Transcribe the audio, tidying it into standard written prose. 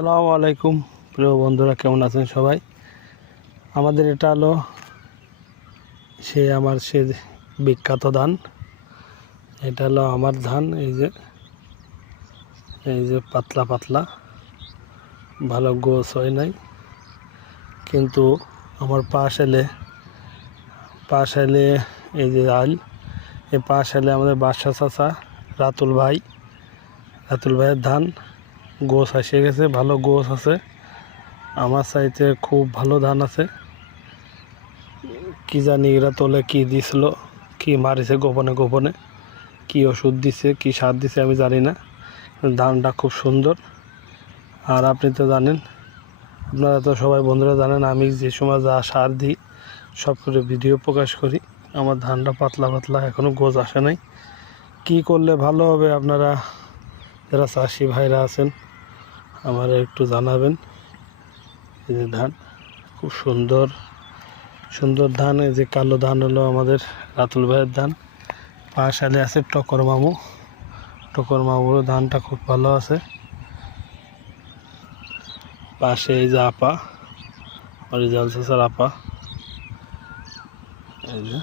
আসসালামু আলাইকুম প্রিয় বন্ধুরা, কেমন আছেন সবাই? আমাদের এটা হলো সে বিখ্যাত ধান। এটা হলো আমার ধান। এই যে পাতলা পাতলা, ভালো গোছ হয় নাই, কিন্তু আমার পাশ এলে এই যে এই পাশ এলে আমাদের বাদশা চাচা রাতুল ভাইয়ের ধান গোছ এসে গেছে, ভালো গোছ আছে। আমার চাইতে খুব ভালো ধান আছে। কি জানি এরা তোলে কি দিছিল, কি মারিছে গোপনে, কি ওষুধ দিছে, কি সার দিছে আমি জানি না। ধানটা খুব সুন্দর। আর আপনি তো জানেন, আপনারা তো সবাই বন্ধুরা জানেন, আমি যে সময় যা সার দিই সব করে ভিডিও প্রকাশ করি। আমার ধানটা পাতলা পাতলা, এখনও গোছ আসে নাই। কি করলে ভালো হবে, আপনারা যারা চাষি ভাইরা আছেন আমার একটু জানাবেন। এই যে ধান খুব সুন্দর ধান। এই যে কালো ধান হলো আমাদের রাতুল ভাইয়ের ধান। পাশালে আছে টকর মামুর ধানটা খুব ভালো আছে। পাশে এই যে আপা, রিজাল চাচার আপা, এই যে